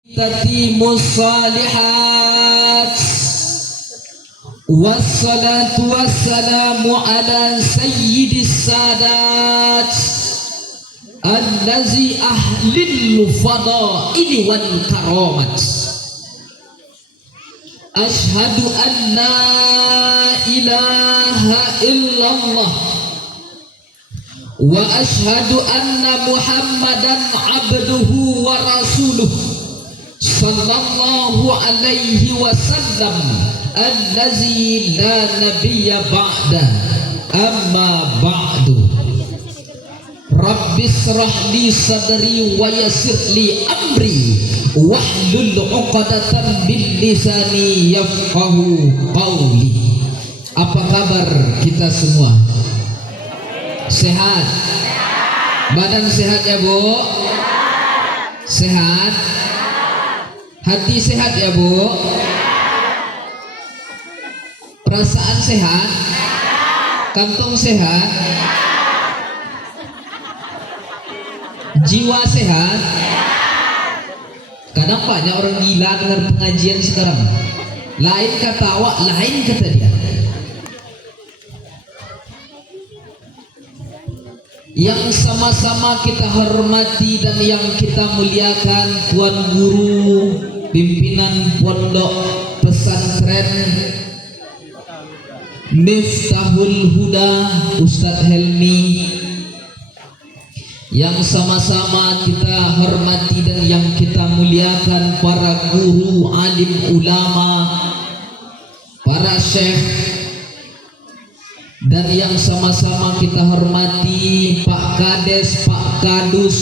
Tatimus salihat wassalatu wassalamu ala sayyidis sadat allazi ahlil fadaili wal karamat. Ashhadu an la ilaha illallah wa ashhadu anna muhammadan abduhu wa rasuluh sallallahu alaihi wasallam allazi la nabiyya ba'da. Amma ba'du, rabbi israh li sadri wa yassir li amri wahlul 'uqdatam min lisani yafqahu qawli. Apa kabar kita semua? Sehat? Badan sehat ya Bu? Sehat? Hati sehat ya Bu? Perasaan sehat? Kantong sehat? Jiwa sehat? Kadang banyak orang gila dengar pengajian sekarang. Lain kata awak, lain kata dia. Yang sama-sama kita hormati dan yang kita muliakan Tuan Guru pimpinan Pondok Pesantren Miftahul Huda Ustadz Helmi, yang sama-sama kita hormati dan yang kita muliakan para guru, alim ulama, para syekh, dan yang sama-sama kita hormati Pak Kades, Pak Kadus,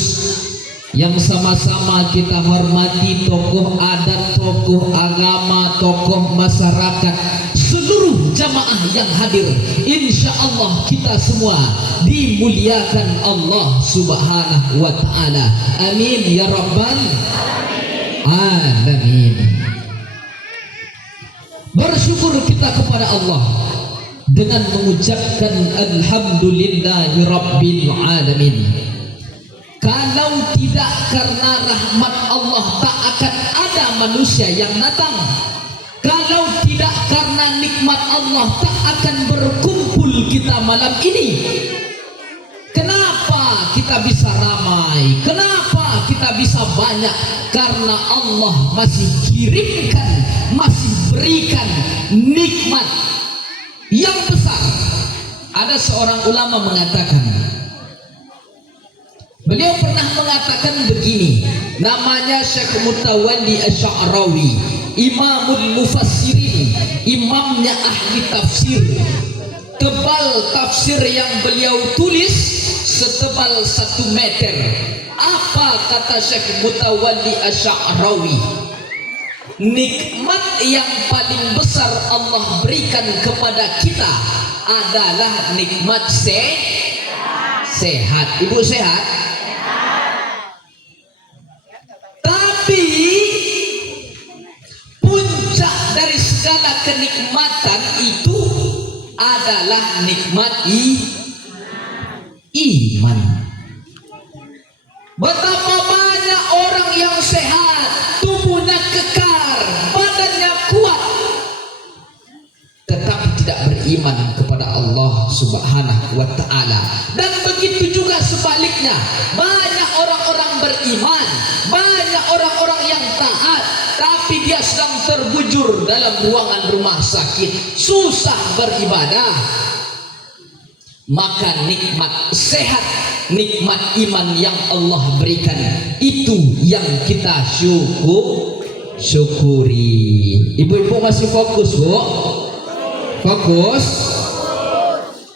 yang sama-sama kita hormati tokoh adat, tokoh agama, tokoh masyarakat, seluruh jamaah yang hadir. Insya Allah kita semua dimuliakan Allah subhanahu wa ta'ala. Amin ya rabbal alamin. Bersyukur kita kepada Allah dengan mengucapkan alhamdulillahi rabbil alamin. Kalau tidak karena rahmat Allah, tak akan ada manusia yang datang. Kalau tidak karena nikmat Allah, tak akan berkumpul kita malam ini. Kenapa kita bisa ramai? Kenapa kita bisa banyak? Karena Allah masih kirimkan, masih berikan nikmat yang besar. Ada seorang ulama mengatakan, beliau pernah mengatakan begini, namanya Syekh Mutawalli Asy'arawi, Imamul Mufassirin, imamnya ahli tafsir. Tebal tafsir yang beliau tulis setebal 1 meter. Apa kata Syekh Mutawalli Asy'arawi? Nikmat yang paling besar Allah berikan kepada kita adalah nikmat sehat. Ibu sehat? Tapi puncak dari segala kenikmatan itu adalah nikmat iman. Betapa banyak orang yang sehat, tubuhnya kekar, badannya kuat, tetapi tidak beriman kepada Allah subhanahu wa ta'ala. Dan begitu juga sebaliknya, banyak orang-orang beriman, banyak orang-orang yang taat, tapi dia sedang terbujur dalam ruangan rumah sakit, susah beribadah. Maka nikmat sehat, nikmat iman yang Allah berikan, itu yang kita syukuri. Ibu-ibu masih fokus Bu? Fokus.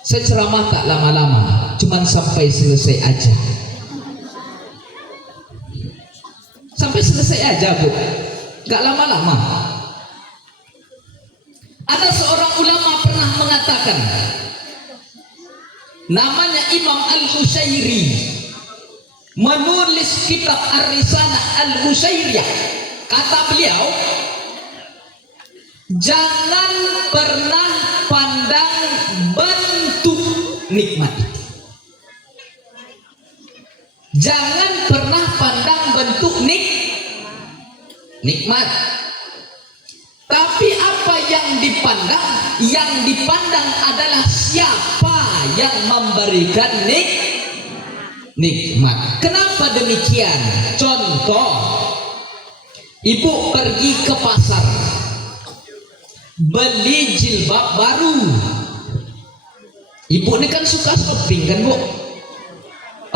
Saya ceramah tak lama-lama, cuman sampai selesai aja. Sampai selesai aja Bu, gak lama-lama. Ada seorang ulama pernah mengatakan, namanya Imam Al-Hushairi, menulis kitab Ar-Risalah Al-Hushairiyah. Kata beliau, jangan pernah pandang bentuk nikmat itu. Jangan pernah pandang bentuk nikmat. nikmat. Tapi apa yang dipandang? Yang dipandang adalah siapa yang memberikan nikmat. Kenapa demikian? Contoh, ibu pergi ke pasar beli jilbab baru. Ibu ini kan suka shopping kan bu?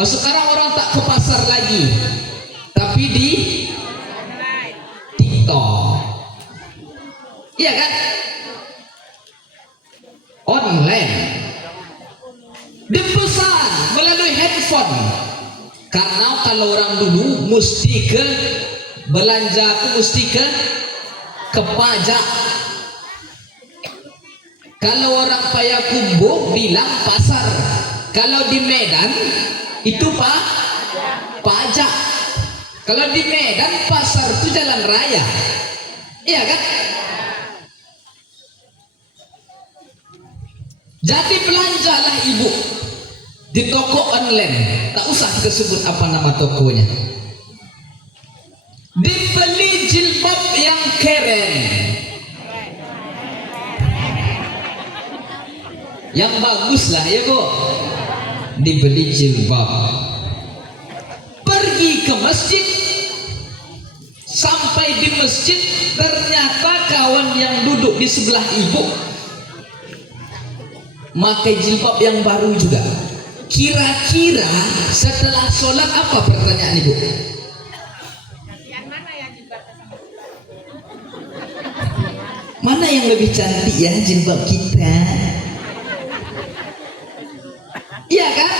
Sekarang orang tak ke pasar lagi, tapi di TikTok, iya kan? Online, dipesan melalui handphone. Karena kalau orang dulu mesti ke belanja, itu mesti ke pajak. Kalau orang Payakumbuh bilang pasar, kalau di Medan itu pajak. Kalau di Medan pasar itu jalan raya, iya kan? Jadi belanjalah ibu di toko online, tak usah kita sebut apa nama tokonya. Dibeli jilbab yang keren, yang bagus lah ya bu. Dibeli jilbab, pergi ke masjid. Sampai di masjid ternyata kawan yang duduk di sebelah ibu pakai jilbab yang baru juga. Kira-kira setelah sholat apa pertanyaan ibu? Mana yang lebih cantik ya jilbab kita? Iya kan?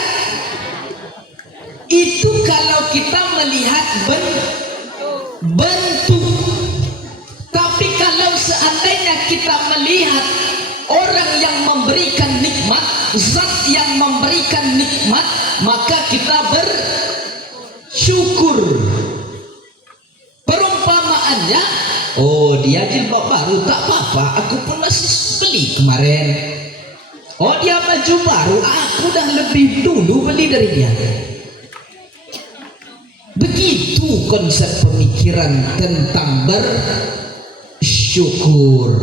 Itu kalau kita melihat bentuk. Tapi kalau seandainya kita melihat orang yang memberikan nikmat, zat yang memberikan nikmat, maka kita bersyukur. Perumpamaannya, oh dia jilbab baru, tak apa-apa, aku pun masih beli kemarin. Oh dia baju baru, aku dah lebih dulu beli dari dia. Begitu konsep pemikiran tentang bersyukur.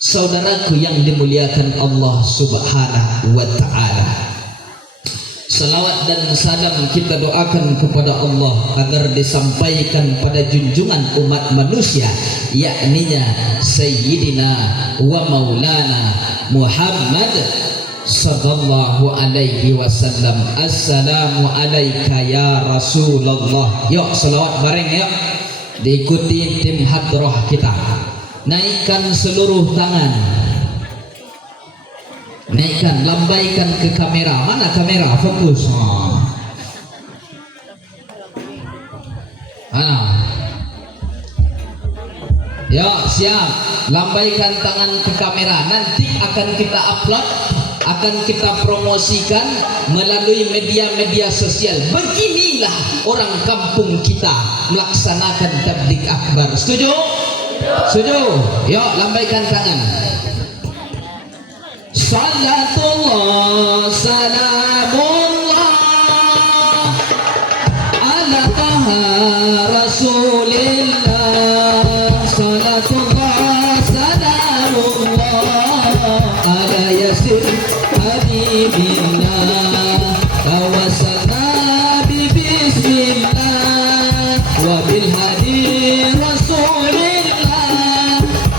Saudaraku yang dimuliakan Allah Subhanahu wa ta'ala, salawat dan salam kita doakan kepada Allah agar disampaikan pada junjungan umat manusia, yakninya Sayyidina wa Maulana Muhammad sallallahu alaihi wasallam. Assalamu alayka ya Rasulullah. Yuk salawat bareng yuk, diikuti tim hadroh kita. Naikkan seluruh tangan, naikkan, lambaikan ke kamera. Mana kamera? Fokus. Ya siap, lambaikan tangan ke kamera. Nanti akan kita upload, akan kita promosikan melalui media-media sosial. Beginilah orang kampung kita melaksanakan tabligh akbar. Setuju? Setuju? Yuk lambaikan tangan. Salatullah salamullah ala taha rasulillah. Salatullah salamullah ala yasir habibillah. Tawassalna bi bismillah wa bil hadi rasulillah.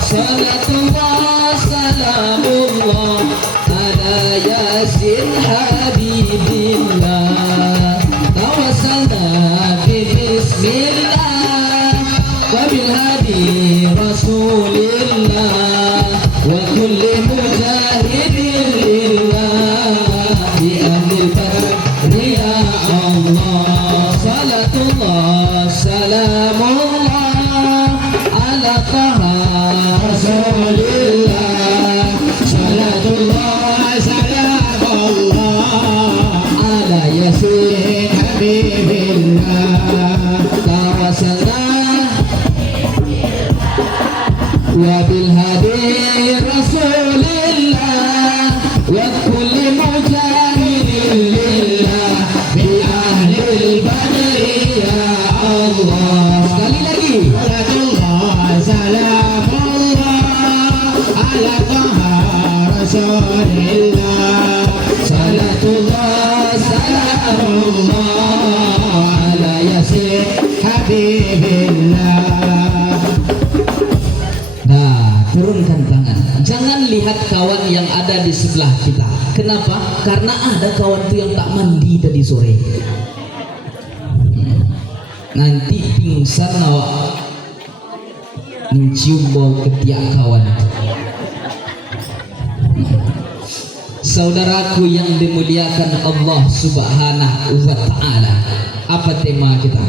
Salatullah salamullah ala yasin habibillah. Tawassalna bi bismillah wa bil hadi rasulillah wa kulli mujahidin lillah bi ahlil barri ya Allah. Salatullah salamullah ala taha rasulillah. Salatullah salamullah ala yasin habibillah. Tawassalna wa bil hadi rasulillah wa kulli mujahidin lillah bi ahlil badri ya Allah. Sekali lagi. Nah, turunkan tangan. Jangan lihat kawan yang ada di sebelah kita. Kenapa? Karena ada kawan tuh yang tak mandi tadi sore. Nanti pingsan awak mencium bau ketiak kawan. Saudaraku yang dimuliakan Allah Subhanahu wa Ta'ala, apa tema kita?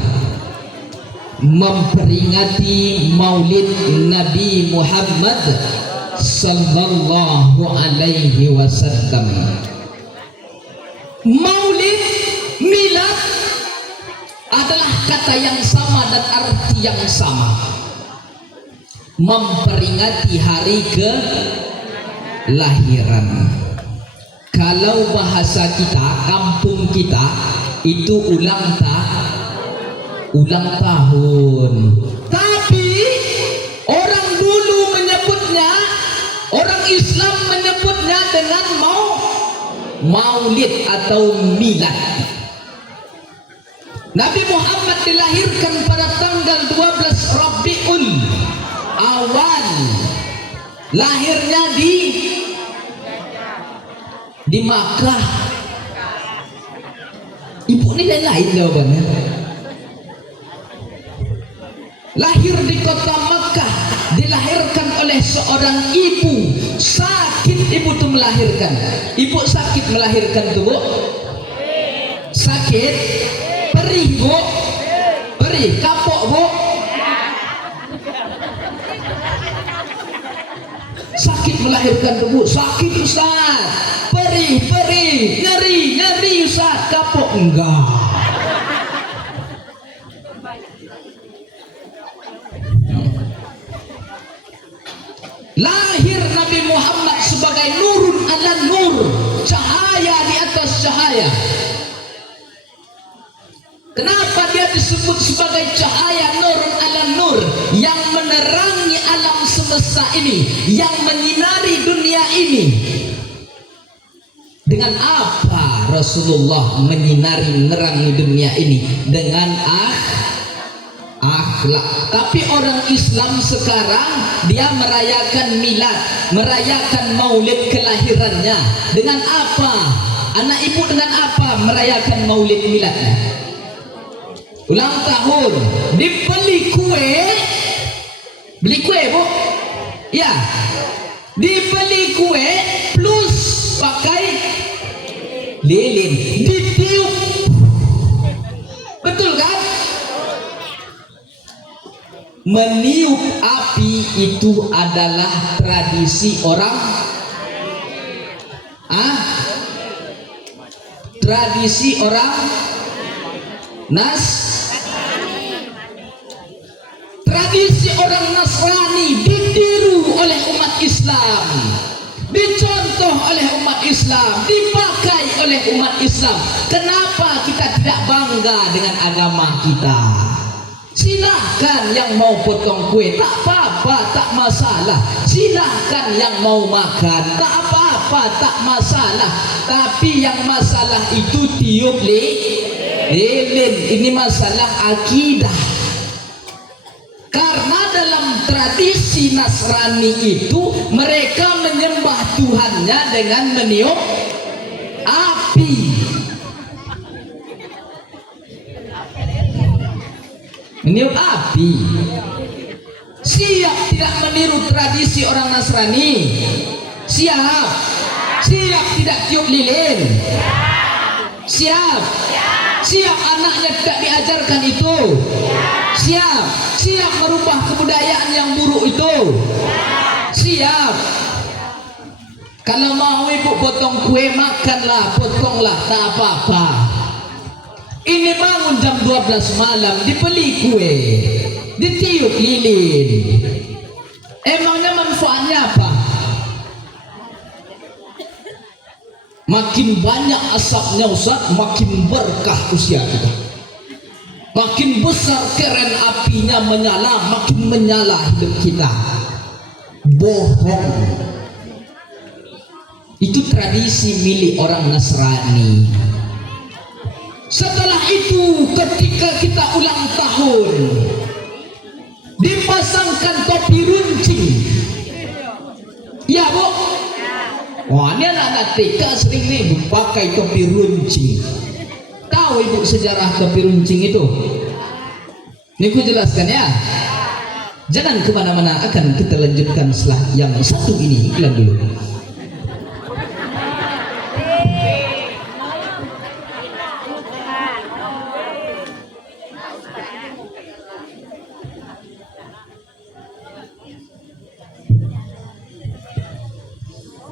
Memperingati Maulid Nabi Muhammad sallallahu alaihi wasallam. Maulid, milad adalah kata yang sama dan arti yang sama. Memperingati hari kelahiran. Kalau bahasa kita, kampung kita itu ulang tahun. Tapi orang dulu menyebutnya, orang Islam menyebutnya dengan maulid atau milad. Nabi Muhammad dilahirkan pada tanggal 12 Rabiul Awal. Lahirnya di Makkah. Ibu ini lain jawabannya. Lahir di kota Makkah, dilahirkan oleh seorang ibu. Sakit ibu tuh melahirkan. Ibu sakit melahirkan tuh, Bu. Sakit, perih, Bu. Perih, kapok, Bu. Sakit melahirkan tuh, Bu. Sakit, Ustaz. Perih, nyeri Ustaz. Kapok enggak. Lahir Nabi Muhammad sebagai nurun ala nur, cahaya di atas cahaya. Kenapa dia disebut sebagai cahaya nurun ala nur, yang menerangi alam semesta ini, yang menyinari dunia ini? Dengan apa Rasulullah menyinari menerangi dunia ini? Dengan akhlak. Tapi orang Islam sekarang dia merayakan milad, merayakan maulid kelahirannya. Dengan apa? Anak ibu dengan apa merayakan maulid miladnya? Ulang tahun, dibeli kue. Beli kue, Bu? Ya. Dibeli kue plus pakai lilin, ditiup. Betul kan? Meniup api itu adalah tradisi orang tradisi orang tradisi orang Nasrani ditiru oleh umat Islam, dicontoh oleh umat Islam, dipakai oleh umat Islam. Kenapa kita tidak bangga dengan agama kita? Silahkan yang mau potong kue, tak apa-apa, tak masalah. Silahkan yang mau makan, tak apa-apa, tak masalah. Tapi yang masalah itu tiup lilin. Ini masalah akidah. Karena dalam tradisi Nasrani itu mereka menyembah Tuhannya dengan meniup api. Meniup api. Siap tidak meniru tradisi orang Nasrani? Siap. Siap tidak tiup lilin? Siap. Siap anaknya tidak diajarkan itu? Siap. Siap merubah kebudayaan yang buruk itu? Siap. Kalau mau ibu potong kue, makanlah, potonglah, tak apa-apa. Ini bangun jam 12 malam, dibeli kue, ditiup lilin. Emangnya manfaatnya apa? Makin banyak asapnya Ustaz, makin berkah usia kita. Makin besar keren apinya menyala, makin menyala hidup kita. Bohong. Itu tradisi milik orang Nasrani. Setelah itu ketika kita ulang tahun, anak TK sering nih pakai topi runcing. Tahu ibu sejarah topi runcing itu? Ini ku jelaskan ya. Jangan kemana-mana, akan kita lanjutkan setelah yang satu ini. Iklan dulu.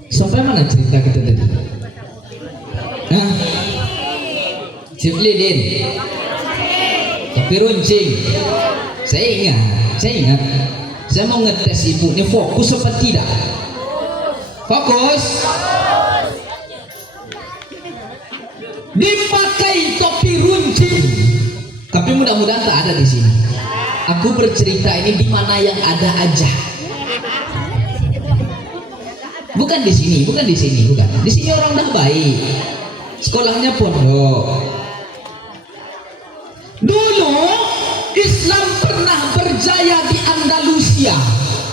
Sampai mana cerita kita tadi? Hah? Cip lilin, topi runcing. Saya ingat. Saya mau ngetes ibu ini fokus apa tidak? Fokus. Dipakai topi runcing. Tapi mudah-mudahan tak ada di sini. Aku bercerita ini di mana yang ada aja. Bukan di sini. Di sini orang dah baik. Sekolahnya pondok. Dulu Islam pernah berjaya di Andalusia.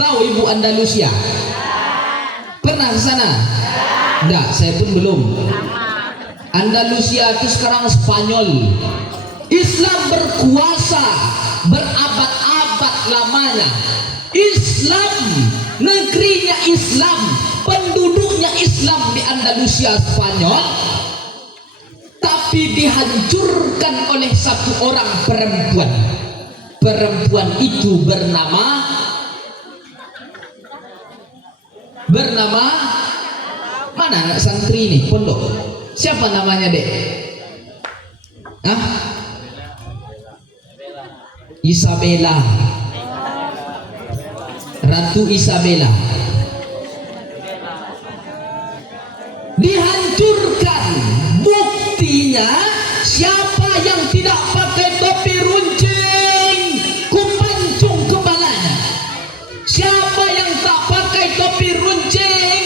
Tahu ibu Andalusia? Pernah ke sana? Enggak, saya pun belum. Andalusia itu sekarang Spanyol. Islam berkuasa berabad-abad lamanya. Islam, negerinya Islam, penduduknya Islam di Andalusia Spanyol, tapi dihancurkan oleh satu orang perempuan. Perempuan itu bernama mana anak santri ini pondok? Siapa namanya, Dek? Hah? Isabella. Ratu Isabella. Dihancurkan. Buktinya siapa yang tidak pakai topi runcing, kupancung kepalanya. Siapa yang tak pakai topi runcing,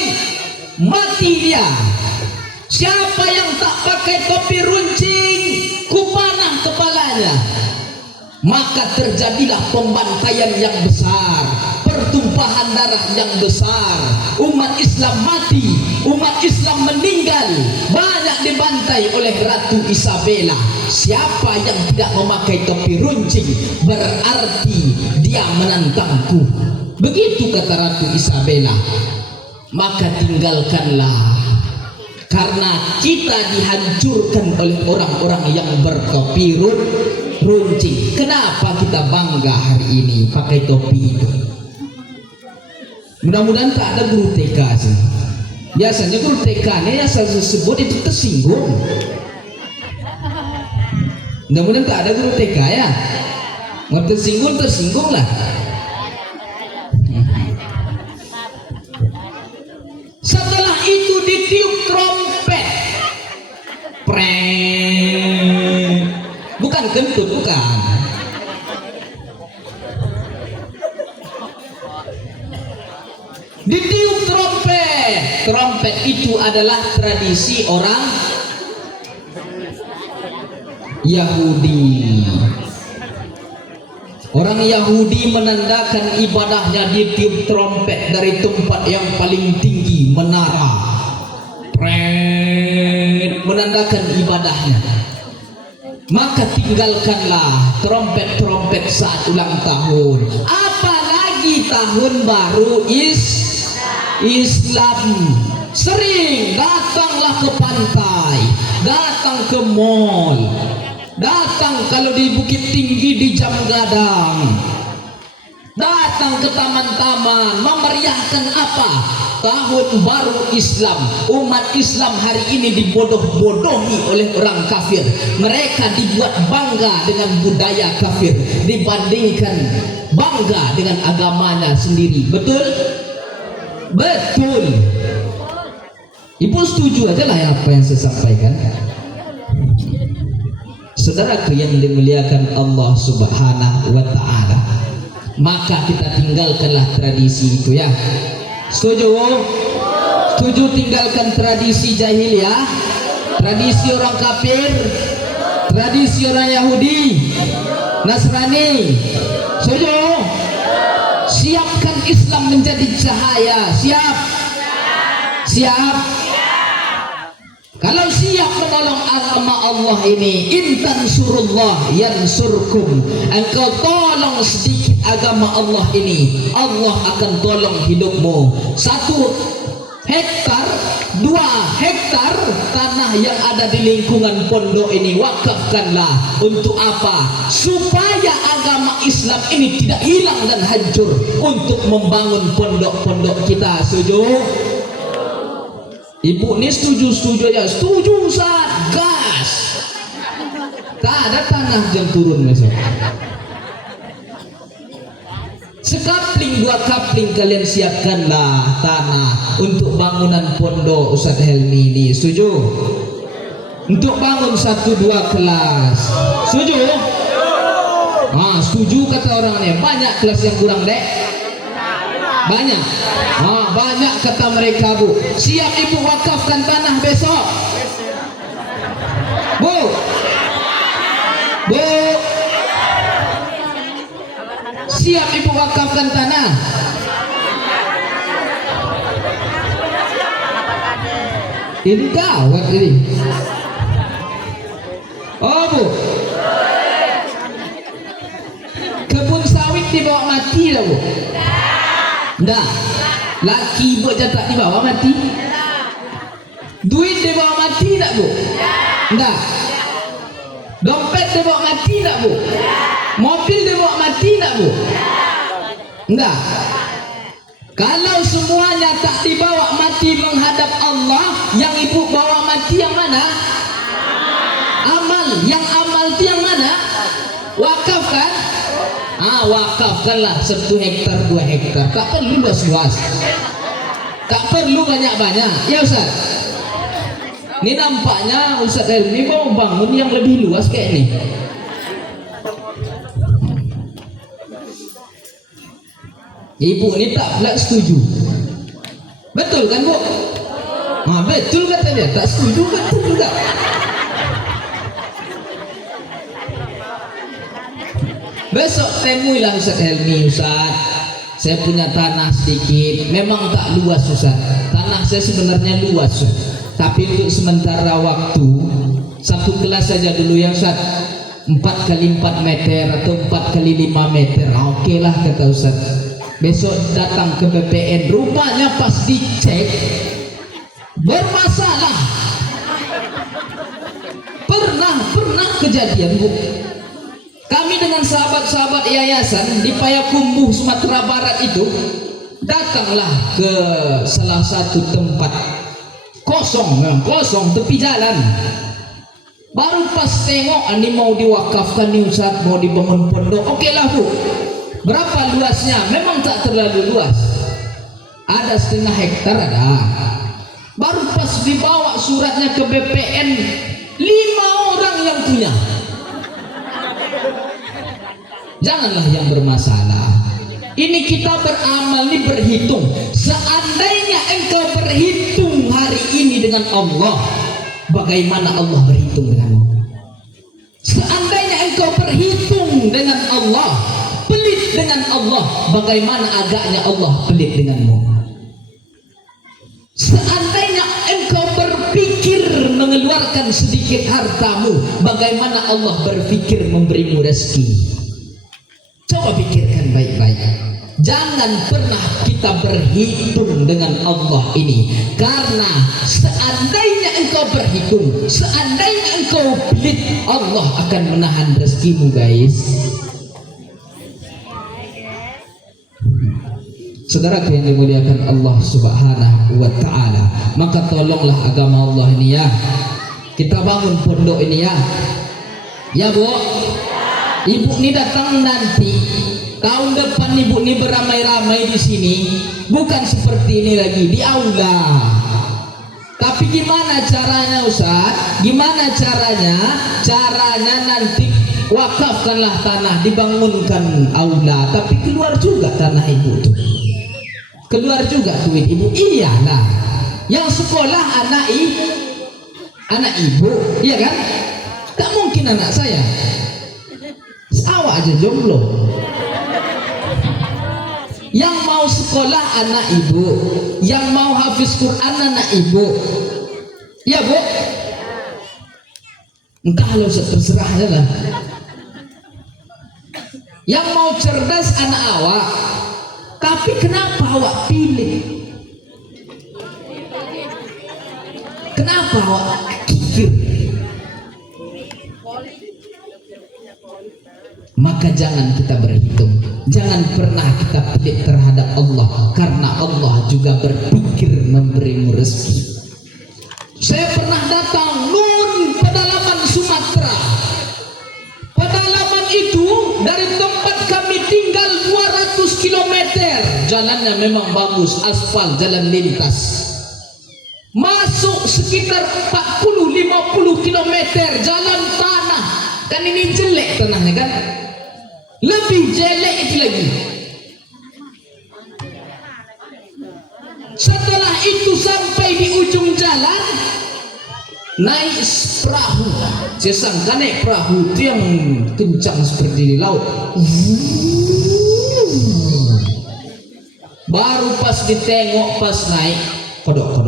mati dia. Siapa yang tak pakai topi runcing, kupanah kepalanya. Maka terjadilah pembantaian yang besar, pertumpahan darah yang besar. Umat Islam mati, umat Islam meninggal, banyak dibantai oleh Ratu Isabella. Siapa yang tidak memakai topi runcing berarti dia menantangku. Begitu kata Ratu Isabella. Maka tinggalkanlah, karena kita dihancurkan oleh orang-orang yang bertopi runcing. Kenapa kita bangga hari ini pakai topi itu? Mudah-mudahan tak ada guru TK sih. Biasanya guru TK nya yang saya sebut itu tersinggung. Mudah-mudahan tak ada guru TK ya. Mau tersinggung lah. Setelah itu ditiup trompet. Preng. Bukan kentut, bukan. Ditiup trompet. Trompet itu adalah tradisi orang Yahudi. Orang Yahudi menandakan ibadahnya ditiup trompet dari tempat yang paling tinggi, menara. Preng, menandakan ibadahnya. Maka tinggalkanlah trompet-trompet saat ulang tahun. Apalagi tahun baru Islam. Sering datanglah ke pantai, datang ke mall, datang kalau di Bukit Tinggi di Jam Gadang, datang ke taman-taman, memeriahkan apa? Tahun baru Islam. Umat Islam hari ini dibodoh-bodohi oleh orang kafir. Mereka dibuat bangga dengan budaya kafir dibandingkan bangga dengan agamanya sendiri. Betul? Betul. Ibu setuju aja lah apa yang saya sampaikan. Saudaraku yang dimuliakan Allah Subhanahu wa ta'ala, maka kita tinggalkanlah tradisi itu ya. Setuju? Setuju tinggalkan tradisi jahiliyah, tradisi orang kafir, tradisi orang Yahudi, Nasrani. Setuju? Siapkan Islam menjadi cahaya. Siap? Siap? Kalau siap menolong agama Allah ini, intan surullah yansurkum. Engkau tolong sedikit agama Allah ini, Allah akan tolong hidupmu. 1 hektar, 2 hektar tanah yang ada di lingkungan pondok ini wakafkanlah. Untuk apa? Supaya agama Islam ini tidak hilang dan hancur, untuk membangun pondok-pondok kita. Setuju? Ibu ni setuju aja. Setuju Ustaz, gas. Tak ada tanah yang turun besok. Sekapling 2 kapling kalian siapkanlah tanah untuk bangunan pondok Ustaz Helmi ini. Setuju? Untuk bangun 1-2 kelas. Setuju? Setuju kata orangnya. Banyak kelas yang kurang dek. Banyak. Banyak kata mereka, Bu. Siap ibu wakafkan tanah besok? Bu. Siap ibu wakafkan tanah? Ini gawat ini. Oh, Bu. Kebun sawit dibawa mati lah, Bu. Enggak. Laki buat jatak dibawa mati. Duit dibawa mati tak, Bu? Enggak. Dompet dibawa mati tak, Bu? Mobil dibawa mati tak, Bu? Enggak. Kalau semuanya tak dibawa mati menghadap Allah, yang ibu bawa mati yang mana? Amal. Yang amal itu yang mana? Wakaf kan? Wakafkanlah 1 hektar 2 hektar. Tak perlu luas-luas, tak perlu banyak-banyak. Ya Ustaz, ini nampaknya Ustaz Helmi mau bangun yang lebih luas kayak ini. Ibu ini tak pula setuju. Betul kan, Bu? Betul kata dia. Tak setuju, betul juga. Besok temuilah Ustaz Helmi. Ustaz, saya punya tanah sedikit. Memang tak luas Ustaz. Tanah saya sebenarnya luas Ustaz. Tapi untuk sementara waktu 1 kelas saja dulu ya Ustaz. 4x4 meter atau 4x5 meter. Oke lah kata Ustaz. Besok datang ke BPN. Rupanya pas dicek bermasalah. Pernah kejadian, Bu. Kami dengan sahabat-sahabat yayasan di Payakumbuh, Sumatera Barat itu datanglah ke salah satu tempat kosong tepi jalan. Baru pas tengok ini mau diwakafkan nih Ustaz, mau dibangun pondok. Oke lah, Bu. Berapa luasnya? Memang tak terlalu luas. Ada 1/2 hektar ada. Baru pas dibawa suratnya ke BPN, 5 orang yang punya. Janganlah yang bermasalah. Ini kita beramal, ini berhitung. Seandainya engkau berhitung hari ini dengan Allah, bagaimana Allah berhitung denganmu? Seandainya engkau berhitung dengan Allah, pelit dengan Allah, bagaimana agaknya Allah pelit denganmu? Seandainya engkau berpikir mengeluarkan sedikit hartamu, bagaimana Allah berpikir memberimu rezeki? Coba pikirkan baik-baik. Jangan pernah kita berhitung dengan Allah ini, karena seandainya engkau berhitung, seandainya engkau pelit, Allah akan menahan rezekimu, guys. Saudara yang dimuliakan Allah Subhanahu wa ta'ala, maka tolonglah agama Allah ini ya. Kita bangun pondok ini ya. Ya, Bu. Ibu ini datang nanti tahun depan, ibu ini beramai-ramai di sini, bukan seperti ini lagi di aula. Tapi gimana caranya Ustaz? Gimana caranya? Caranya nanti wakafkanlah tanah, dibangunkan aula, tapi keluar juga tanah ibu tuh. Keluar juga duit ibu. Iyalah. Yang sekolah anak ibu, iya kan? Tak mungkin anak saya. Awak aja jomblo. Yang mau sekolah anak ibu, yang mau hafiz Quran anak ibu. Ya, Bu. Entahlah Ustaz, terserah aja lah. Yang mau cerdas anak awak, tapi kenapa awak pilih? Kenapa awak kikir? Maka jangan kita berhitung, jangan pernah kita pelit terhadap Allah, karena Allah juga berpikir memberimu rezeki. Saya pernah datang nun pedalaman Sumatera. Pedalaman itu dari tempat kami tinggal 200 km. Jalannya memang bagus, aspal, jalan lintas. Masuk sekitar 40-50 km jalan tanah. Kan ini jelek tanahnya kan? Lebih jelek itu lagi. Setelah itu sampai di ujung jalan, naik perahu. Saya sangka naik perahu itu yang kencang seperti di laut. Baru pas ditengok, pas naik, kodok.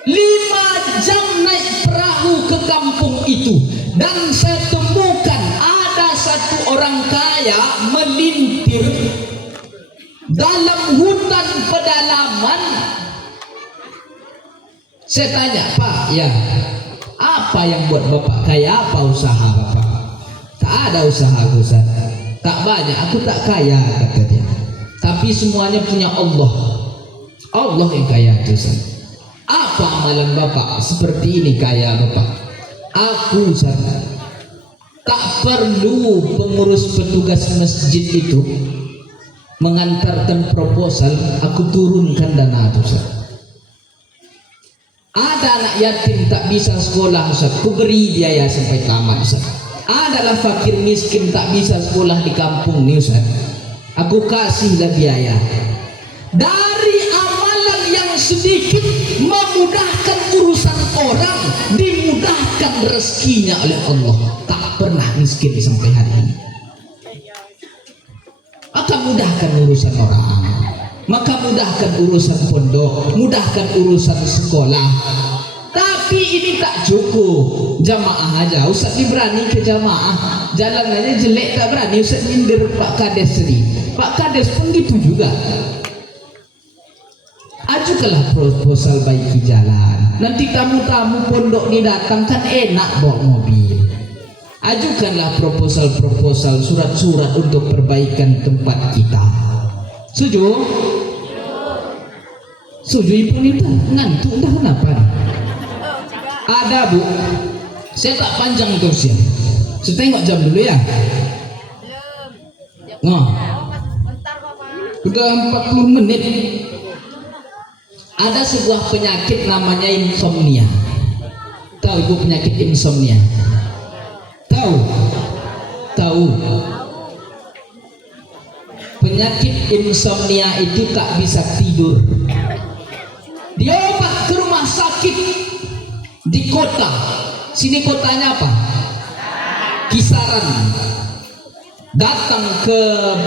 5 jam naik perahu ke kampung itu, dan saya temukan ada satu orang kaya melintir dalam hutan pedalaman. Saya tanya, Pak, ya, apa yang buat Bapak kaya? Apa usaha Bapak? Tak ada usaha, Ustaz. Tak banyak, aku tak kaya, kata dia. Tapi semuanya punya Allah. Allah yang kaya, Ustaz. Apa amalan Bapak? Seperti ini kaya Bapak. Aku tak perlu pengurus petugas masjid itu mengantarkan proposal, aku turunkan dana itu. Ada anak yatim tak bisa sekolah, Ustaz, aku beri biaya sampai tamat, Ustaz. Adalah fakir miskin tak bisa sekolah di kampung ini, Ustaz, aku kasihlah biaya. Dari amalan yang sedikit memudahkan urusan orang, dimudahkan rezekinya oleh Allah. Tak pernah miskin sampai hari ini. Maka mudahkan urusan orang, maka mudahkan urusan pondok, mudahkan urusan sekolah. Tapi ini tak cukup jamaah aja. Ustaz ini berani ke jamaah, jalan aja jelek tak berani. Ustaz nyindir Pak Kades sendiri. Pak Kades pun gitu juga. Ajukanlah proposal baiki jalan. Nanti tamu-tamu pondok ini datang kan enak bawa mobil. Ajukanlah proposal-proposal, surat-surat untuk perbaikan tempat kita. Setuju? Setuju ibu ini ngantuk dah kenapa? Ada Bu. Saya tak panjang terus ya. Saya tengok jam dulu ya. Udah 40 menit. Ada sebuah penyakit namanya insomnia. Tahu Ibu penyakit insomnia? Tahu? Tahu. Penyakit insomnia itu tak bisa tidur. Diobat ke rumah sakit di kota. Sini kotanya apa? Kisaran. Datang ke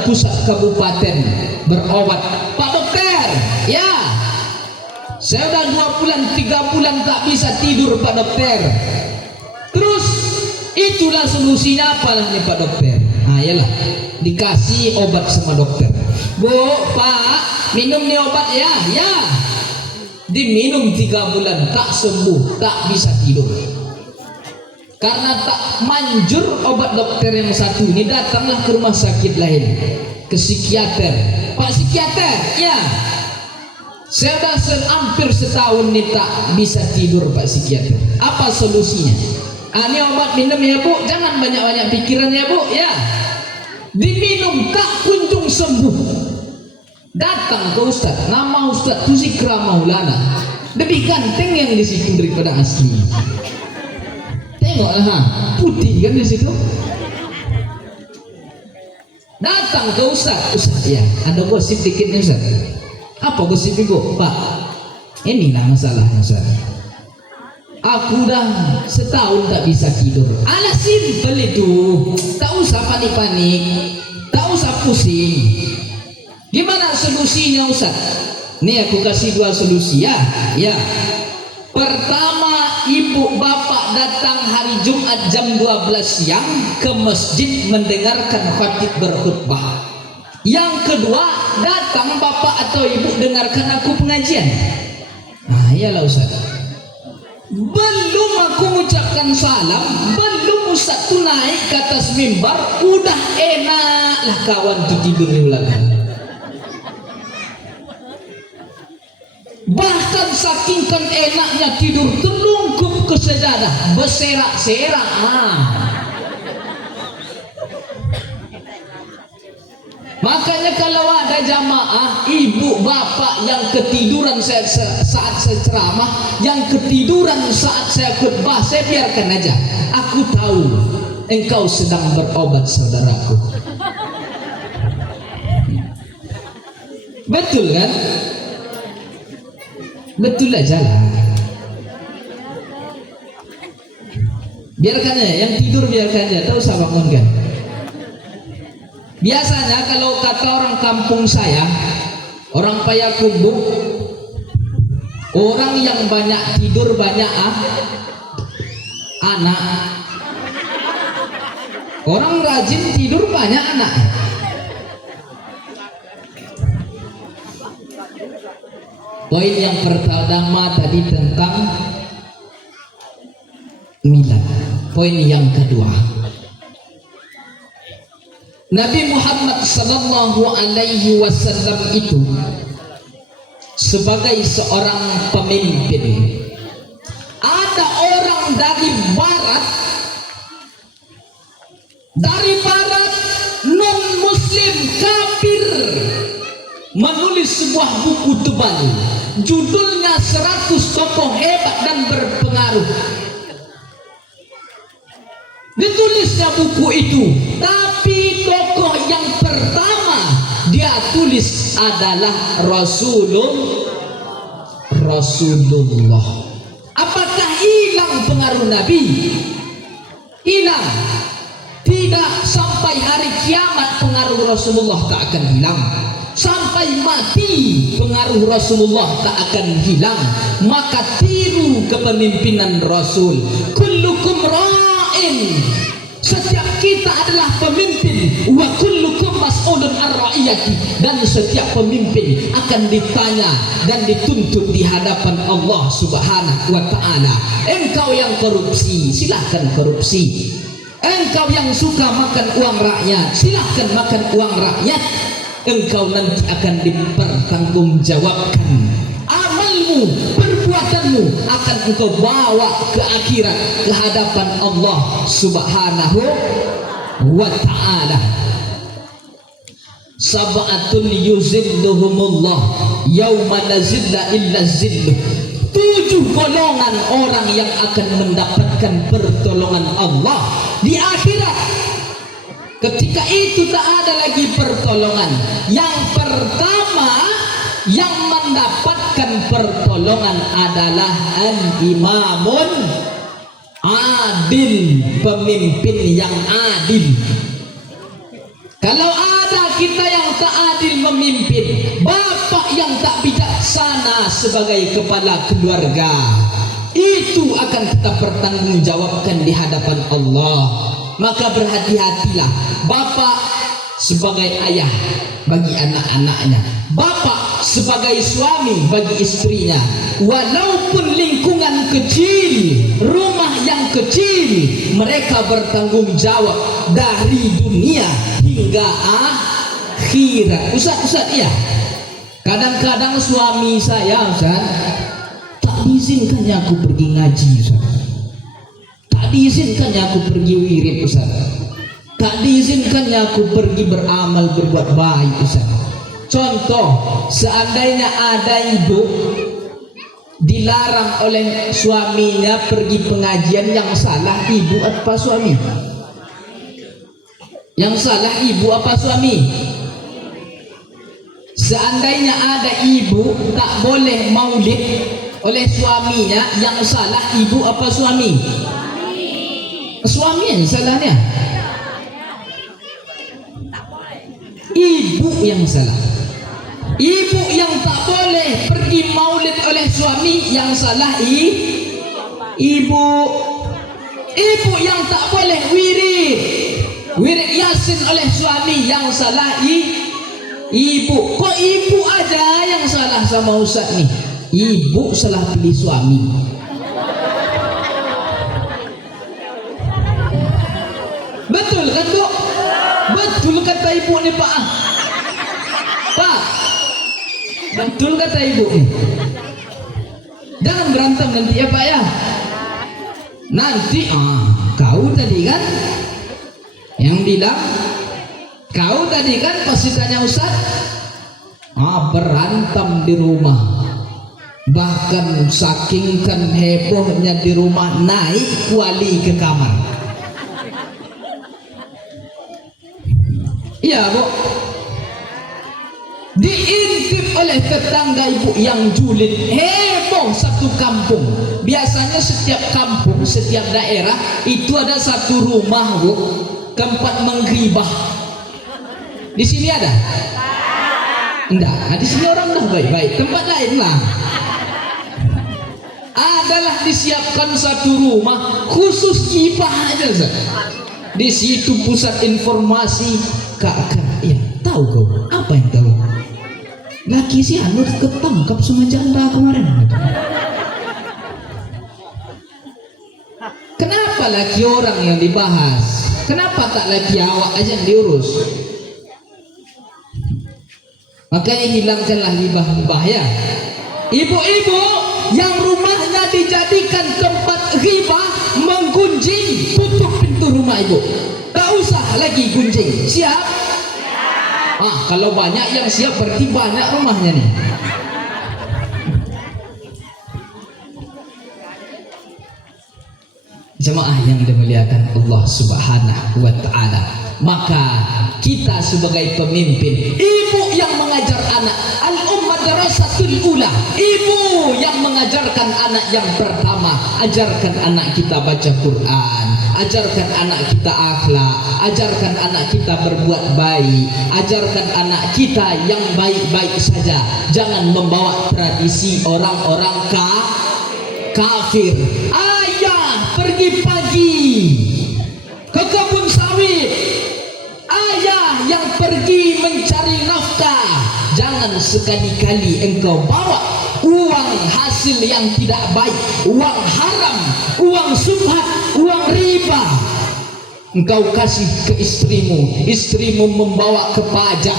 pusat kabupaten berobat. Pak dokter, ya. Saya udah 2 bulan, 3 bulan tak bisa tidur Pak dokter. Terus itulah solusinya apalah nih Pak dokter? Nah yalah, dikasih obat sama dokter. Bu, Pak, minum nih obat ya. Ya. Diminum 3 bulan tak sembuh, tak bisa tidur. Karena tak manjur obat dokter yang satu ini, datanglah ke rumah sakit lain, ke psikiater. Pak psikiater, ya. Saya sudah hampir setahun nih tak bisa tidur Pak psikiater. Apa solusinya? Ini obat minum ya Bu, jangan banyak-banyak pikiran ya Bu ya. Diminum tak kunjung sembuh. Datang ke Ustaz, nama Ustaz itu Zikra Maulana, lebih ganteng yang di situ daripada asli. Tengoklah, putih kan di situ. Datang ke Ustaz, Ustaz ya, ada gosip dikit nih Ustaz. Apa gosip Ibu? Pak, inilah masalahnya Ustaz. Aku udah setahun tak bisa tidur. Alah simpel itu, tak usah panik-panik, tak usah pusing. Gimana solusinya Ustaz? Nih aku kasih dua solusi ya. Ya. Pertama, ibu bapak datang hari Jumat jam 12 siang ke masjid mendengarkan khatib berkhutbah. Yang kedua, datang bapak atau ibu dengarkan aku pengajian. Nah, iyalah Ustaz. Belum aku mengucapkan salam, belum Ustaz tu naik ke atas mimbar, udah enaklah kawan tu tidur di belakang. Bahkan saking kan enaknya tidur terlungkup ke sejadah, berserak-serak. Makanya kalau ada jamaah ibu bapak yang ketiduran saat saya ceramah, yang ketiduran saat saya khutbah, saya biarkan aja. Aku tahu engkau sedang berobat, saudaraku. Betul kan? Betul aja lah. Biarkan aja, yang tidur biarkan aja, tahu saya bangunkan. Biasanya kalau kata orang kampung saya, orang Payakumbuh, orang yang banyak tidur banyak anak. Orang rajin tidur banyak anak. Poin yang pertama tadi tentang milad. Poin yang kedua, Nabi Muhammad sallallahu alaihi wasallam itu sebagai seorang pemimpin. Ada orang dari barat non muslim kafir menulis sebuah buku tebal, judulnya 100 tokoh hebat dan berpengaruh. Ditulisnya buku itu, tapi tokoh yang pertama dia tulis adalah Rasulullah. Apakah hilang pengaruh Nabi? Hilang. Tidak, sampai hari kiamat pengaruh Rasulullah tak akan hilang. Sampai mati pengaruh Rasulullah tak akan hilang. Maka tiru kepemimpinan Rasul. Kullukum ra'in, setiap kita adalah pemimpin. Wa kullukum mas'ulun an ra'iyati, dan setiap pemimpin akan ditanya dan dituntut di hadapan Allah Subhanahu wa ta'ala. Engkau yang korupsi, silahkan korupsi. Engkau yang suka makan uang rakyat, silahkan makan uang rakyat. Engkau nanti akan dipertanggungjawabkan. Amalmu, perbuatanmu akan engkau bawa ke akhirat, ke hadapan Allah Subhanahu wa ta'ala. Sab'atun yuzilluhumullah yawma la zilla illa zilluh. 7 golongan orang yang akan mendapatkan pertolongan Allah di akhirat. Ketika itu tak ada lagi pertolongan. Yang pertama yang mendapatkan pertolongan adalah al-imamun adil, pemimpin yang adil. Kalau ada kita yang tak adil memimpin, bapak yang tak bijaksana sebagai kepala keluarga, itu akan kita pertanggungjawabkan di hadapan Allah. Maka berhati-hatilah bapak sebagai ayah bagi anak-anaknya, bapak sebagai suami bagi istrinya. Walaupun lingkungan kecil, rumah yang kecil, mereka bertanggung jawab dari dunia hingga akhirat. Ustaz ya, kadang-kadang suami saya Ustaz tak diizinkannya aku pergi ngaji Ustaz, tak diizinkannya aku pergi wirid Ustaz, tak diizinkannya aku pergi beramal berbuat baik Ustaz. Contoh, seandainya ada ibu dilarang oleh suaminya pergi pengajian, yang salah ibu apa suami? Yang salah ibu apa suami? Seandainya ada ibu tak boleh maulid oleh suaminya, yang salah ibu apa suami? Suami yang salahnya. Ibu yang salah. Ibu yang tak boleh boleh pergi maulid oleh suami, yang salah ibu. Ibu yang tak boleh wirid yasin oleh suami, yang salah ibu. Kok ibu aja yang salah sama Ustaz nih? Ibu salah pilih suami. Betul kan Bu? Betul kata ibu nih Pak. Pak, betul kata ibu nih. Jangan berantem nanti ya Pak ya. Nanti kau tadi kan yang bilang, kau tadi kan pasti tanya Ustaz, berantem di rumah, bahkan saking kan hebohnya di rumah naik kuali ke kamar. Iya Bu, diintip oleh tetangga ibu yang julid, heboh satu kampung. Biasanya setiap kampung, setiap daerah itu ada satu rumah Bu, tempat menggibah. Di sini ada? Enggak. Nah, di sini orang dah baik-baik. Tempat lain lah. Adalah disiapkan satu rumah khusus gibah aja Ustaz. Di situ pusat informasi. Ya, tahu kau? Apa yang tahu? Laki si Anur ketangkap sama janda kemarin. Kenapa laki orang yang dibahas? Kenapa tak laki awak aja yang diurus? Makanya hilangkanlah hibah-hibah ya. Ibu-ibu yang rumahnya dijadikan tempat ghibah, menggunjing, tutup pintu rumah ibu. Tak usah lagi gunjing. Siap? Kalau banyak yang siap berarti banyak rumahnya nih. Jemaah yang dimuliakan Allah Subhanahu wa taala, maka kita sebagai pemimpin, ibu yang mengajar anak, al-ummah darasatul ula, ibu yang mengajarkan anak yang pertama, ajarkan anak kita baca Quran, ajarkan anak kita akhlak, ajarkan anak kita berbuat baik, ajarkan anak kita yang baik-baik saja, jangan membawa tradisi orang-orang kafir. Ayah pergi pagi ke kebun sawit, ayah yang pergi mencari nafkah, jangan sekali-kali engkau bawa uang hasil yang tidak baik, uang haram, uang subhat, uang riba, engkau kasih ke istrimu, istrimu membawa ke pajak,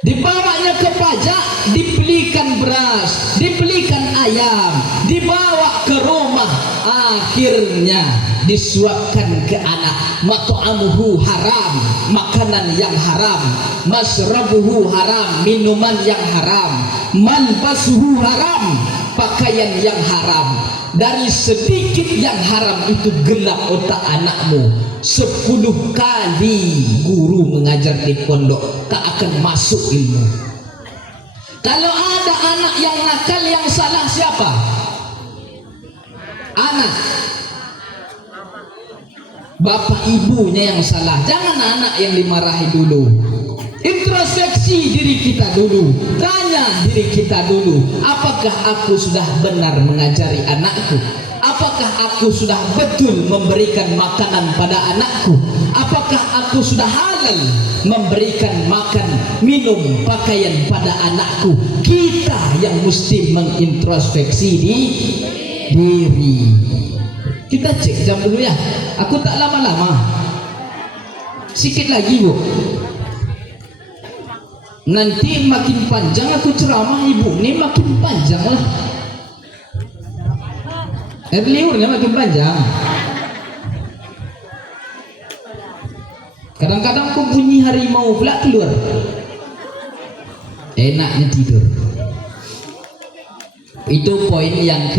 dibawanya ke pajak, dibelikan beras, dibelikan ayam, dibawa ke rumah, akhirnya disuapkan ke anak. Mat'amuhu haram, makanan yang haram, masrabuhu haram, minuman yang haram, malbasuhu haram, pakaian yang haram. Dari sedikit yang haram itu gelap otak anakmu. 10 kali guru mengajar di pondok tak akan masuk ilmu. Kalau ada anak yang nakal, yang salah siapa? Anak. Bapak ibunya yang salah, jangan anak yang dimarahi dulu. Introspeksi diri kita dulu, tanya diri kita dulu, apakah aku sudah benar mengajari anakku? Apakah aku sudah betul memberikan makanan pada anakku? Apakah aku sudah halal memberikan makan, minum, pakaian pada anakku? Kita yang mesti mengintrospeksi diri. Kita cek jam dulu ya. Aku tak lama-lama. Sikit lagi Bu. Nanti makin panjang aku ceramah ibu ini, makin panjang lah. Liurnya makin panjang. Kadang-kadang aku bunyi harimau pula keluar. Enaknya tidur. Itu poin yang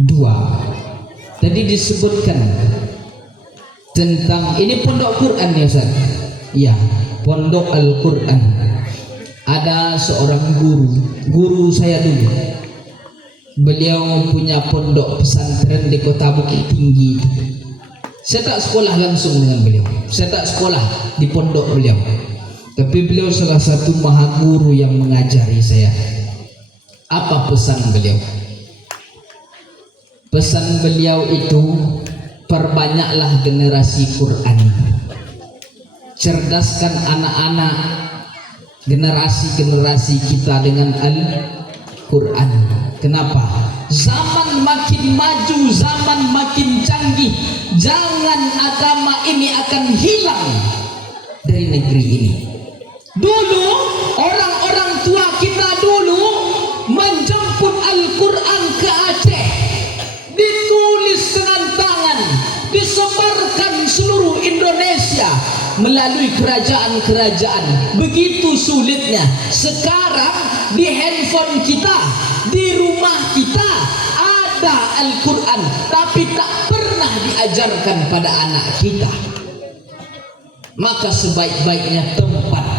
kedua. Tadi disebutkan tentang ini pondok Quran ya Ustaz. Ya, pondok Al-Quran. Ada seorang guru saya dulu. Beliau punya pondok pesantren di Kota Bukit Tinggi. Saya tak sekolah langsung dengan beliau. Saya tak sekolah di pondok beliau. Tapi beliau salah satu maha guru yang mengajari saya. Apa pesan beliau? Pesan beliau itu, perbanyaklah generasi Quran. Cerdaskan anak-anak, generasi-generasi kita dengan Al-Quran. Kenapa? Zaman makin maju, zaman makin canggih. Jangan agama ini akan hilang dari negeri ini. Dulu orang-orang tua kita dulu menjemput Al-Quran ke Aceh, ditulis dengan tangan, disebarkan seluruh Indonesia melalui kerajaan-kerajaan. Begitu sulitnya. Sekarang di handphone kita, di rumah kita ada Al-Quran, tapi tak pernah diajarkan pada anak kita. Maka sebaik-baiknya tempat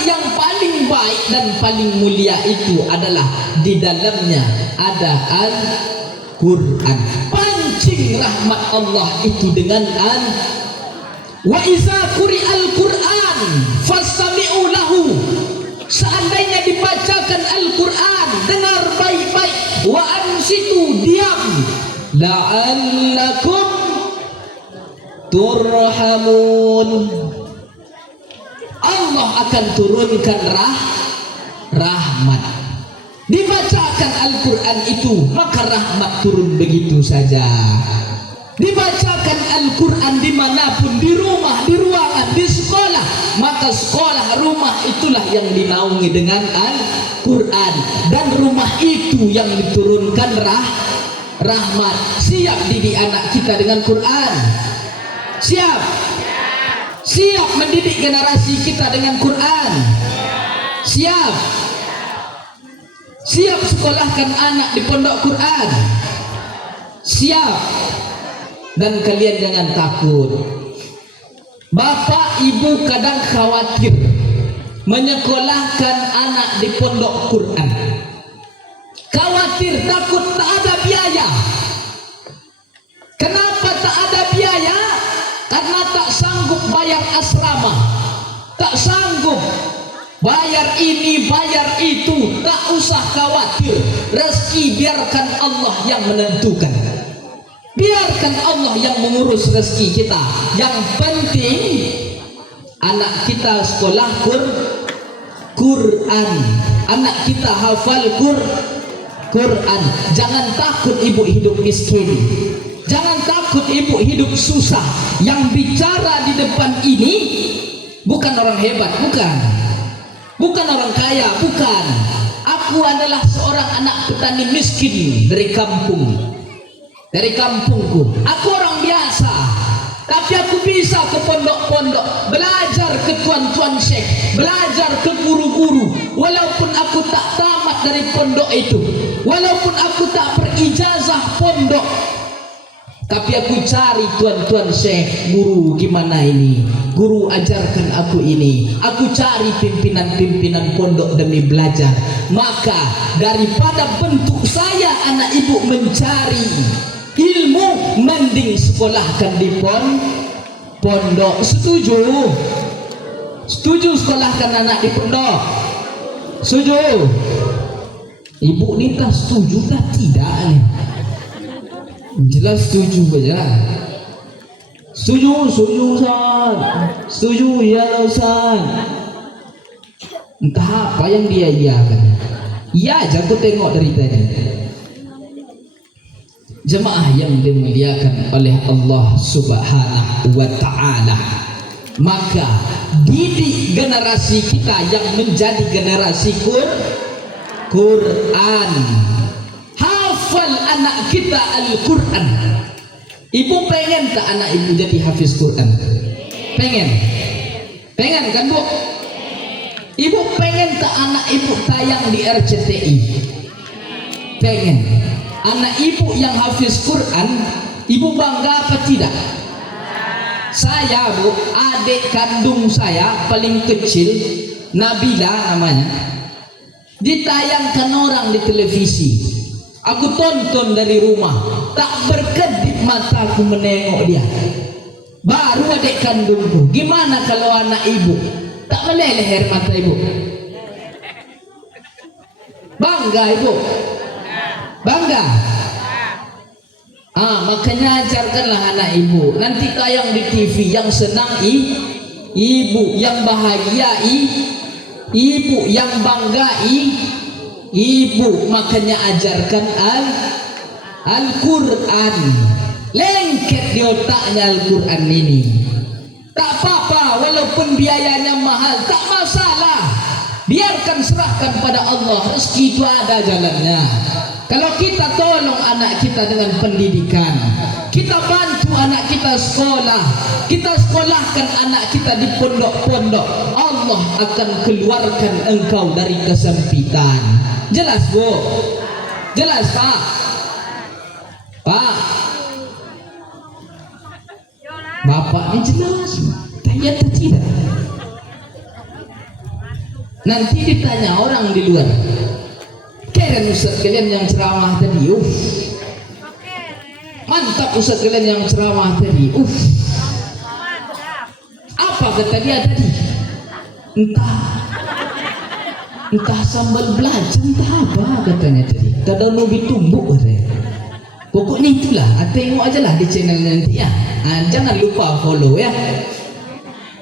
yang paling baik dan paling mulia itu adalah di dalamnya ada Al-Quran. Pancing rahmat Allah itu dengan wa iza quri'al Quran fastami'u lahu. Seandainya dibacakan Al-Quran, dengar baik-baik. Wa ansitu, diam. La'allakum turhamun. Allah akan turunkan rahmat. Dibacakan Al-Quran itu, maka rahmat turun begitu saja. Dibacakan Al-Quran dimanapun, di rumah, di ruangan, di sekolah, maka sekolah, rumah itulah yang dinaungi dengan Al-Quran. Dan rumah itu yang diturunkan rahmat. Siap didik anak kita dengan Quran? Siap? Siap mendidik generasi kita dengan Quran? Siap? Siap sekolahkan anak di pondok Quran? Siap? Dan kalian jangan takut. Bapak ibu kadang khawatir menyekolahkan anak di pondok Quran. Khawatir, takut tak ada biaya. Kenapa tak ada biaya? Karena tak sanggup bayar asrama, tak sanggup bayar ini, bayar itu. Tak usah khawatir, rezeki biarkan Allah yang menentukan. Biarkan Allah yang mengurus rezeki kita. Yang penting anak kita sekolah Quran, anak kita hafal Quran. Jangan takut ibu hidup miskin, jangan takut ibu hidup susah. Yang bicara di depan ini bukan orang hebat, bukan orang kaya, bukan. Aku adalah seorang anak petani miskin dari kampungku. Aku orang biasa, tapi aku bisa ke pondok-pondok, belajar ke tuan-tuan syekh, belajar ke guru-guru. Walaupun aku tak tamat dari pondok itu, walaupun aku tak berijazah pondok, tapi aku cari tuan-tuan syekh, guru gimana ini, guru ajarkan aku ini. Aku cari pimpinan-pimpinan pondok demi belajar. Maka daripada bentuk saya anak ibu mencari ilmu, mending sekolahkan di pondok. Setuju? Setuju sekolahkan anak di pondok? Setuju? Ibu ni tak setuju tak tidak nih? Jelas setuju aja. Setuju Ustaz. Setuju ya Ustaz. Entah apa yang dia iakan. Iya aja aku tengok dari tadi. Jemaah yang dimuliakan oleh Allah Subhanahu wa ta'ala, maka didik generasi kita yang menjadi generasi Quran. Hafal anak kita Al-Quran. Ibu pengen tak anak ibu jadi hafiz Quran? Pengen? Pengen kan bu? Ibu pengen tak anak ibu tayang di RCTI? Pengen. Anak ibu yang hafiz Quran, ibu bangga apa tidak? Saya bu, adik kandung saya paling kecil, Nabila namanya, ditayangkan orang di televisi. Aku tonton dari rumah, tak berkedip mataku menengok dia. baru adik kandungku. Gimana kalau anak ibu? Tak meleleh air mata ibu? Bangga ibu? Bangga? Makanya ajarkanlah anak ibu. Nanti tayang di TV yang senang ibu, yang bahagia ibu, yang bangga ibu. Makanya ajarkan Al-Quran. Lengket di otaknya Al-Quran ini. Tak apa-apa, walaupun biayanya mahal, tak masalah. Biarkan, serahkan pada Allah. Rezeki itu ada jalannya. Kalau kita tolong anak kita dengan pendidikan, kita bantu anak kita sekolah, kita sekolahkan anak kita di pondok-pondok, Allah akan keluarkan engkau dari kesempitan. Jelas bu? Jelas pak? Pak? Bapak ini jelas, tanya tidak? Nanti ditanya orang di luar, keren Ustaz kalian yang ceramah tadi, mantap Ustaz kalian yang ceramah tadi, apa kata dia tadi? Entah sambal belacan, entah apa katanya tadi. Kadang mau ditumbuk katanya. Pokoknya itulah, tengok aja lah di channelnya nanti ya. Jangan lupa follow ya.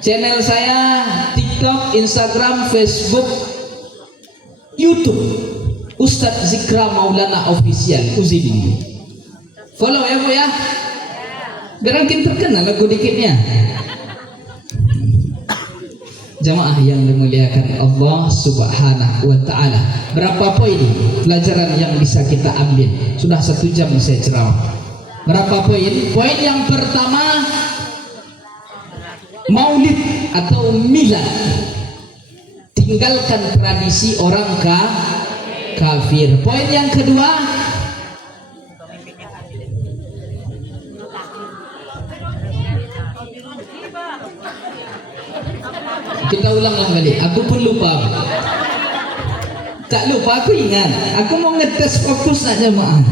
Channel saya TikTok, Instagram, Facebook, YouTube. Ustadz Zikra Maulana Official Uzibin. Follow ya bu ya. Biar makin terkenal lagu dikitnya. Jamaah yang dimuliakan Allah Subhanahu wa ta'ala. Berapa poin pelajaran yang bisa kita ambil? Sudah 1 jam saya ceramah. Berapa poin? Poin yang pertama, maulid atau milad. Tinggalkan tradisi orang kafir. Poin yang kedua, kita ulanglah balik. Aku pun lupa. Tak lupa, aku ingat. Aku mau ngetes fokus saja jemaah.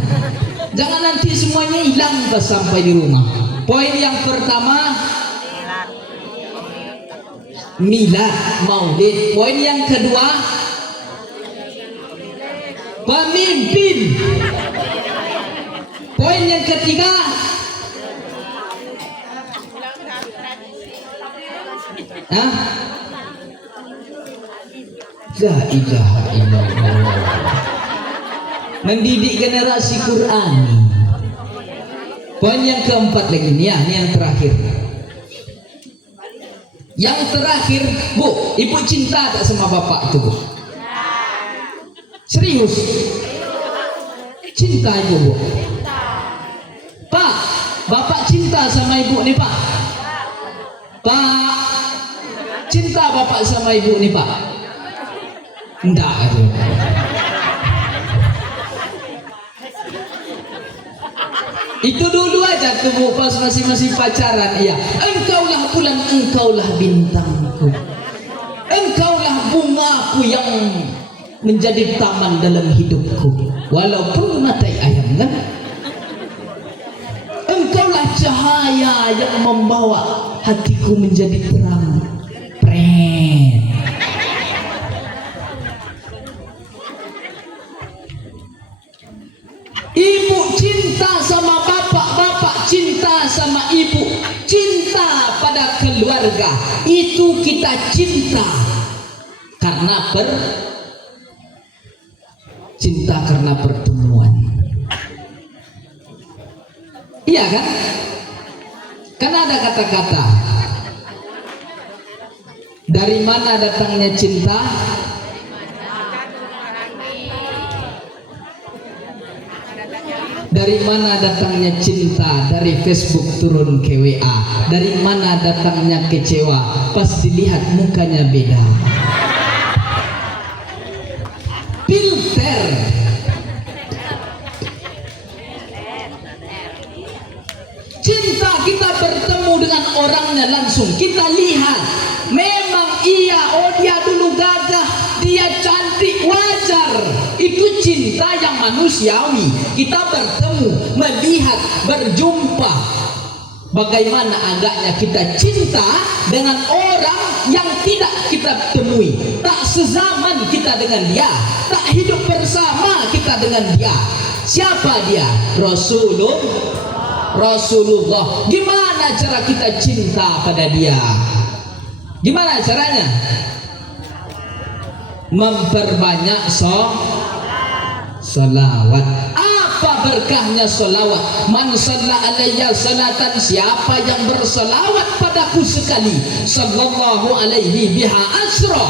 Jangan nanti semuanya hilang pas sampai di rumah. Poin yang pertama, milad, maulid. Poin yang kedua, pemimpin. Poin yang ketiga, la ilaha illallah. Mendidik generasi Qurani. Poin yang keempat lagi nih ya, ini yang terakhir. Yang terakhir, bu, ibu cinta tak sama bapak itu bu? Serius? Cinta ibu bu? Pak, bapak cinta sama ibu nih pak? Pak, cinta bapak sama ibu nih pak? Enggak itu. Itu dulu aja tuh bu, pas masih pacaran. Iya, engkaulah bulan, engkaulah bintangku, engkaulah bungaku yang menjadi taman dalam hidupku, walaupun matai ayam kan. Engkaulah cahaya yang membawa hatiku menjadi terang. Ibu cinta sama bapak, bapak cinta sama ibu, cinta pada keluarga. Itu kita cinta karena cinta karena pertemuan. Iya kan? Karena ada kata-kata, dari mana datangnya cinta? Dari mana datangnya cinta? Dari Facebook turun ke WA. Dari mana datangnya kecewa? Pas dilihat mukanya beda. Filter. Cinta kita bertemu dengan orangnya langsung. Kita lihat, memang iya, oh dia dulu gagah, dia cantik, wajar. Itu cinta yang manusiawi. Kita bertemu, melihat, berjumpa, Bagaimana agaknya kita cinta dengan orang yang tidak kita temui, tak sezaman kita dengan dia, tak hidup bersama kita dengan dia. Siapa dia? Rasulullah. Gimana cara kita cinta pada dia? Gimana caranya? Memperbanyak salawat. Apa berkahnya salawat? Man shalla alayya salatan, siapa yang bersalawat padaku sekali, sallallahu alaihi biha asra,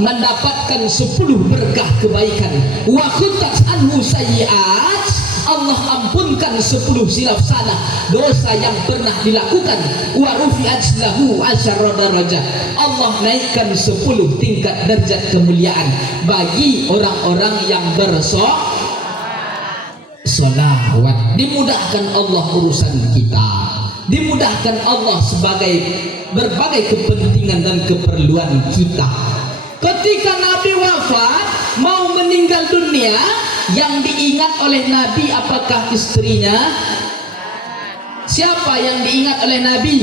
mendapatkan 10 berkah kebaikan. Wa khuttat anhu sayyi'at, Allah ampunkan 10 silap salah dosa yang pernah dilakukan. Wa rufi'at lahu asyara darajat, Allah naikkan 10 tingkat derajat kemuliaan bagi orang-orang yang bersalawat. Dimudahkan Allah urusan kita, dimudahkan Allah sebagai berbagai kepentingan dan keperluan kita. Ketika Nabi wafat, mau meninggal dunia, yang diingat oleh Nabi apakah istrinya? Siapa yang diingat oleh Nabi?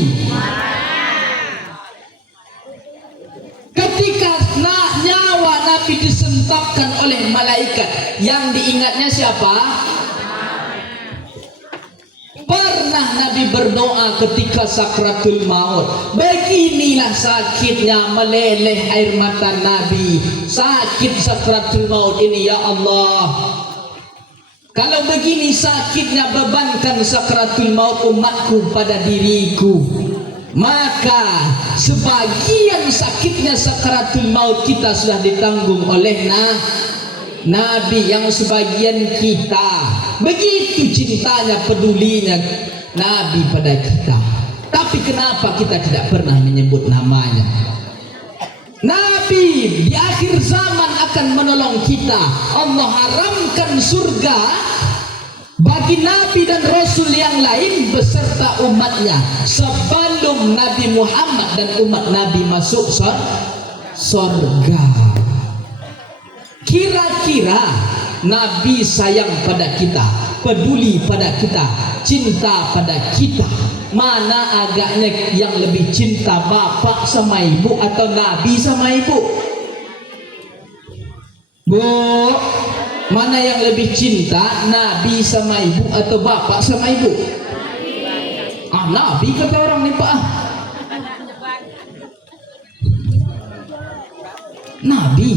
Ketika nyawa Nabi disentapkan oleh malaikat, yang diingatnya siapa? Pernah Nabi berdoa ketika sakratul maut, beginilah sakitnya meleleh air mata Nabi, sakit sakratul maut ini ya Allah. Kalau begini sakitnya, bebankan sakratul maut umatku pada diriku. Maka sebagian sakitnya sakratul maut kita sudah ditanggung oleh Nabi, yang sebagian kita. Begitu cintanya, pedulinya Nabi pada kita. Tapi kenapa kita tidak pernah menyebut namanya? Nabi di akhir zaman akan menolong kita. Allah haramkan surga bagi Nabi dan Rasul yang lain beserta umatnya sebelum Nabi Muhammad dan umat Nabi masuk surga. Kira-kira Nabi sayang pada kita, peduli pada kita, cinta pada kita, mana agaknya yang lebih cinta, bapak sama ibu atau Nabi sama ibu? Bu, mana yang lebih cinta, Nabi sama ibu atau bapak sama ibu? Nabi kata orang nih Pak. Nabi.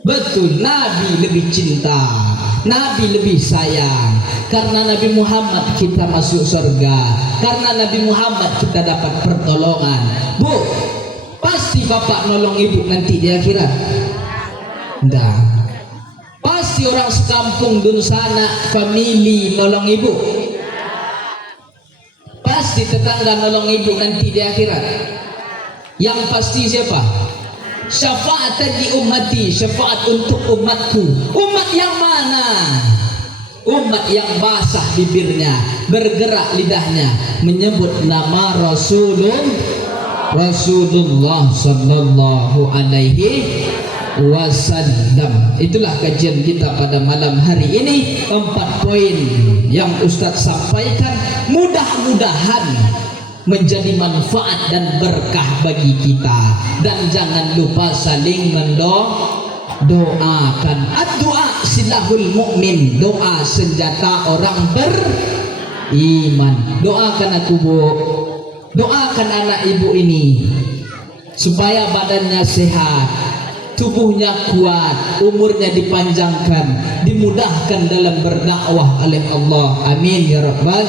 Betul, Nabi lebih cinta, Nabi lebih sayang. Karena Nabi Muhammad kita masuk surga, karena Nabi Muhammad kita dapat pertolongan. Bu, pasti bapak nolong ibu nanti di akhirat? Enggak. Pasti orang sekampung dun sana family nolong ibu? Pasti tetangga nolong ibu nanti di akhirat? Yang pasti siapa? Syafaat di ummati, syafaat untuk umatku. Umat yang mana? Umat yang basah bibirnya, bergerak lidahnya, menyebut nama Rasulullah sallallahu alaihi wasallam. Itulah kajian kita pada malam hari ini. 4 poin yang Ustadz sampaikan, mudah-mudahan menjadi manfaat dan berkah bagi kita. Dan jangan lupa saling mendoakan. Ad-doa silahul mu'min, doa senjata orang beriman. Doakan aku Bu, doakan anak ibu ini supaya badannya sehat, tubuhnya kuat, umurnya dipanjangkan, dimudahkan dalam berdakwah oleh Allah. Amin ya rabbal.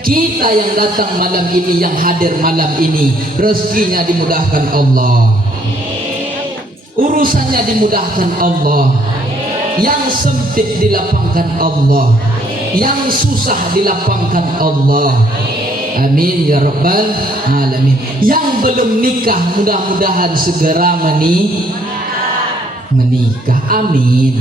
Kita yang datang malam ini, yang hadir malam ini, rezekinya dimudahkan Allah, urusannya dimudahkan Allah, yang sempit dilapangkan Allah, yang susah dilapangkan Allah. Amin ya rabbal alamin. Yang belum nikah mudah-mudahan segera menikah. Amin.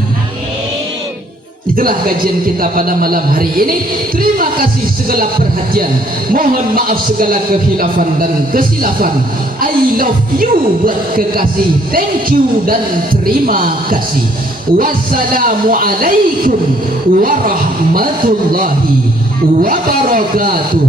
Itulah kajian kita pada malam hari ini. Terima kasih segala perhatian. Mohon maaf segala kekhilafan dan kesilapan. I love you buat kekasih. Thank you dan terima kasih. Wassalamualaikum warahmatullahi wabarakatuh.